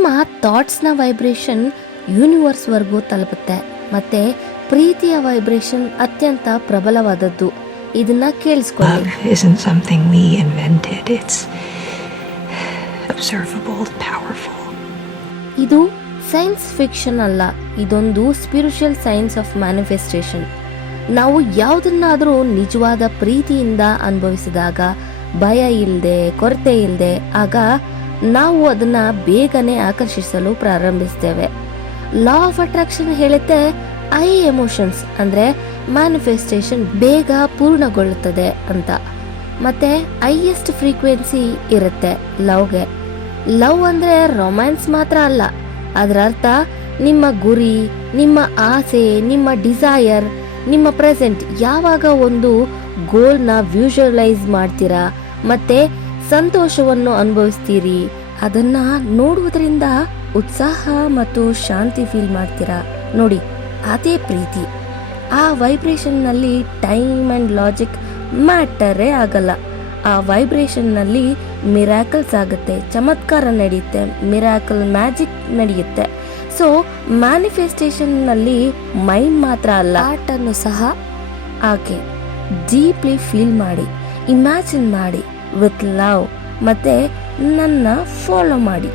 ನಿಮ್ಮ ಥಾಟ್ಸ್ನ ವೈಬ್ರೇಷನ್ ಯೂನಿವರ್ಸ್ವರೆಗೂ ತಲುಪುತ್ತೆ. ಮತ್ತೆ ಪ್ರೀತಿಯ ವೈಬ್ರೇಷನ್ ಅತ್ಯಂತ ಪ್ರಬಲವಾದದ್ದು. ಇದನ್ನ ಕೇಳಿಸ್ಕೊಳ್ಳಿ. Love isn't something we invented. It's observable, powerful. ಇದು ಸೈನ್ಸ್ ಫಿಕ್ಷನ್ ಅಲ್ಲ, ಇದೊಂದು ಸ್ಪಿರಿಚುವಲ್ ಸೈನ್ಸ್ ಆಫ್ ಮ್ಯಾನಿಫೆಸ್ಟೇಷನ್. ನಾವು ಯಾವುದನ್ನಾದರೂ ನಿಜವಾದ ಪ್ರೀತಿಯಿಂದ ಅನುಭವಿಸಿದಾಗ, ಭಯ ಇಲ್ಲದೆ, ಕೊರತೆ ಇಲ್ಲದೆ, ಆಗ ನಾವು ಅದನ್ನ ಬೇಗನೆ ಆಕರ್ಷಿಸಲು ಪ್ರಾರಂಭಿಸ್ತೇವೆ. ಲಾ ಆಫ್ ಅಟ್ರಾಕ್ಷನ್ ಹೇಳುತ್ತೆ ಐ ಎಮೋಷನ್ಸ್ ಅಂದ್ರೆ ಮ್ಯಾನಿಫೆಸ್ಟೇಷನ್ ಬೇಗ ಪೂರ್ಣಗೊಳ್ಳುತ್ತದೆ ಅಂತ. ಮತ್ತೆ ಹೈಯೆಸ್ಟ್ ಫ್ರೀಕ್ವೆನ್ಸಿ ಇರುತ್ತೆ ಲವ್ಗೆ. ಲವ್ ಅಂದ್ರೆ ರೊಮ್ಯಾನ್ಸ್ ಮಾತ್ರ ಅಲ್ಲ, ಅದರ ಅರ್ಥ ನಿಮ್ಮ ಗುರಿ, ನಿಮ್ಮ ಆಸೆ, ನಿಮ್ಮ ಡಿಸೈರ್, ನಿಮ್ಮ ಪ್ರೆಸೆಂಟ್. ಯಾವಾಗ ಒಂದು ಗೋಲ್ನ ವಿಜುವಲೈಸ್ ಮಾಡ್ತೀರಾ ಮತ್ತೆ ಸಂತೋಷವನ್ನು ಅನುಭವಿಸ್ತೀರಿ, ಅದನ್ನ ನೋಡುವುದರಿಂದ ಉತ್ಸಾಹ ಮತ್ತು ಶಾಂತಿ ಫೀಲ್ ಮಾಡ್ತೀರಾ ನೋಡಿ, ಅದೇ ಪ್ರೀತಿ. ಆ ವೈಬ್ರೇಷನ್ ನಲ್ಲಿ ಟೈಮ್ ಅಂಡ್ ಲಾಜಿಕ್ ಮ್ಯಾಟರೇ ಆಗಲ್ಲ. ಆ ವೈಬ್ರೇಷನ್ ನಲ್ಲಿ ಮಿರಾಕಲ್ಸ್ ಆಗುತ್ತೆ, ಚಮತ್ಕಾರ ನಡೆಯುತ್ತೆ, ಮಿರಾಕಲ್ ಮ್ಯಾಜಿಕ್ ನಡೆಯುತ್ತೆ. ಸೊ ಮ್ಯಾನಿಫೆಸ್ಟೇಷನ್ ನಲ್ಲಿ ಮೈಂಡ್ ಮಾತ್ರ ಅಲ್ಲ, ಆರ್ಟ್ ಅನ್ನು ಸಹ ಹಾಕಿ ಡೀಪ್ಲಿ ಫೀಲ್ ಮಾಡಿ, ಇಮ್ಯಾಜಿನ್ ಮಾಡಿ ವಿತ್ ಲವ್, ಮತ್ತೆ ನನ್ನ ಫಾಲೋ ಮಾಡಿ.